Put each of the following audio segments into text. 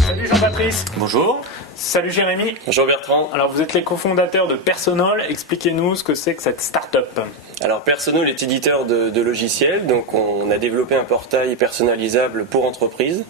Salut Jean-Patrice. Bonjour. Salut Jérémy. Bonjour Bertrand. Alors vous êtes les cofondateurs de Personol. Expliquez-nous ce que c'est que cette start-up. Alors Personol est éditeur de logiciels, donc on a développé un portail personnalisable pour entreprises,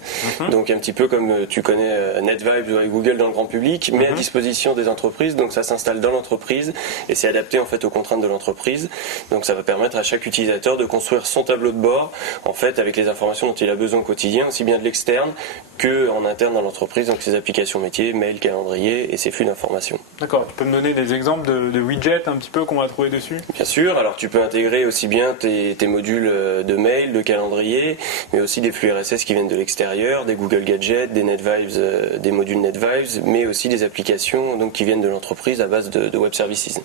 donc un petit peu comme tu connais NetVibes ou Google dans le grand public, mais à disposition des entreprises, donc ça s'installe dans l'entreprise et c'est adapté en fait aux contraintes de l'entreprise, donc ça va permettre à chaque utilisateur de construire son tableau de bord en fait avec les informations dont il a besoin au quotidien, aussi bien de l'externe que en interne dans l'entreprise, donc ses applications métiers, mail, calendrier et ses flux d'informations. D'accord, tu peux me donner des exemples de widgets un petit peu qu'on va trouver dessus? Bien sûr, alors tu peux intégrer aussi bien tes modules de mail, de calendrier, mais aussi des flux RSS qui viennent de l'extérieur, des Google Gadgets, des NetVibes, des modules NetVibes, mais aussi des applications donc, qui viennent de l'entreprise à base de web services.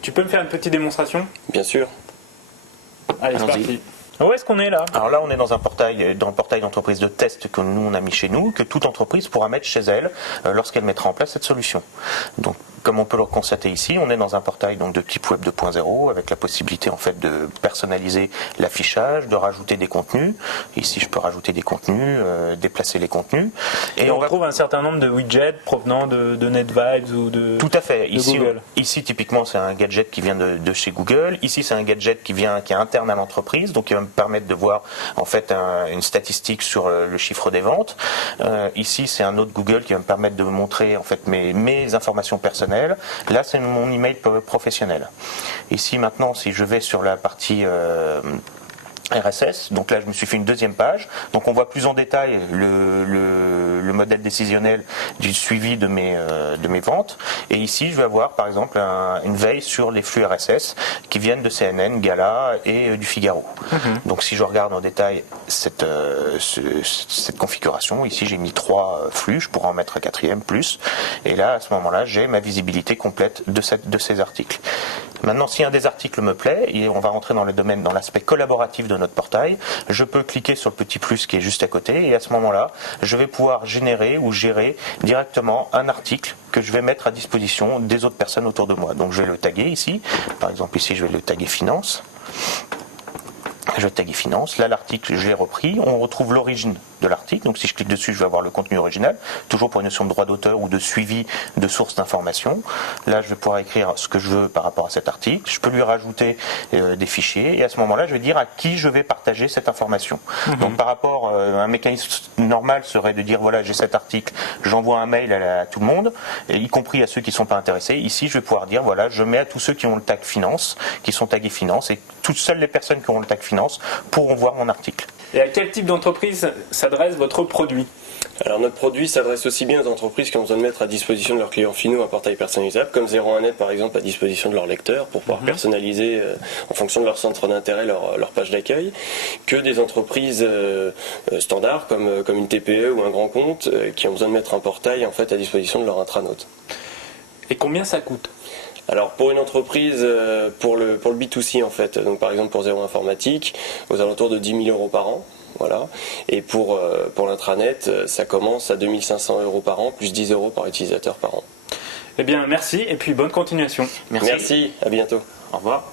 Tu peux me faire une petite démonstration? Bien sûr. Allez, c'est parti. Où est-ce qu'on est là? Alors là, on est dans un portail, d'entreprise de test que nous on a mis chez nous, que toute entreprise pourra mettre chez elle lorsqu'elle mettra en place cette solution. Donc, comme on peut le constater ici, on est dans un portail donc de type web 2.0 avec la possibilité en fait de personnaliser l'affichage, de rajouter des contenus. Ici, je peux rajouter des contenus, déplacer les contenus. Et on retrouve un certain nombre de widgets provenant de NetVibes ou de Tout à fait. Google. Ici, typiquement, c'est un gadget qui vient de chez Google. Ici, c'est un gadget qui est interne à l'entreprise, donc il va me permettre de voir en fait une statistique sur le chiffre des ventes. Ici, c'est un autre Google qui va me permettre de me montrer en fait mes informations personnelles. Là, c'est mon email professionnel. Ici, maintenant, si je vais sur la partie RSS, donc là je me suis fait une deuxième page, donc on voit plus en détail le modèle décisionnel du suivi de mes ventes, et ici je vais avoir par exemple une veille sur les flux RSS qui viennent de CNN, Gala et du Figaro. Donc si je regarde en détail cette configuration, ici j'ai mis 3 flux, je pourrais en mettre un 4e plus, et là à ce moment-là j'ai ma visibilité complète de ces articles. Maintenant, si un des articles me plaît, et on va rentrer dans le domaine, dans l'aspect collaboratif de notre portail, je peux cliquer sur le petit plus qui est juste à côté, et à ce moment-là, je vais pouvoir générer ou gérer directement un article que je vais mettre à disposition des autres personnes autour de moi. Donc je vais le taguer ici, par exemple ici je vais le taguer finance. Je vais taguer finance, là l'article je l'ai repris, on retrouve l'origine de l'article, donc si je clique dessus je vais avoir le contenu original, toujours pour une notion de droit d'auteur ou de suivi de sources d'informations. Là je vais pouvoir écrire ce que je veux par rapport à cet article, je peux lui rajouter des fichiers, et à ce moment-là je vais dire à qui je vais partager cette information. Donc par rapport, un mécanisme normal serait de dire voilà j'ai cet article, j'envoie un mail à tout le monde, y compris à ceux qui ne sont pas intéressés. Ici je vais pouvoir dire voilà je mets à tous ceux qui ont le tag finance, qui sont tagués finance, et toutes seules les personnes qui ont le tag finance pourront voir mon article. Et à quel type d'entreprise s'adresse votre produit? Alors notre produit s'adresse aussi bien aux entreprises qui ont besoin de mettre à disposition de leurs clients finaux un portail personnalisable, comme 01net par exemple à disposition de leurs lecteurs pour pouvoir personnaliser en fonction de leur centre d'intérêt leur page d'accueil, que des entreprises standards comme une TPE ou un grand compte qui ont besoin de mettre un portail en fait à disposition de leur intranaute. Et combien ça coûte? Alors pour une entreprise, pour le B2C en fait, donc par exemple pour Zéro Informatique, aux alentours de 10 000 € par an. Voilà. Et pour l'intranet, ça commence à 2 500 € par an, plus 10 € par utilisateur par an. Eh bien merci et puis bonne continuation. Merci, à bientôt. Au revoir.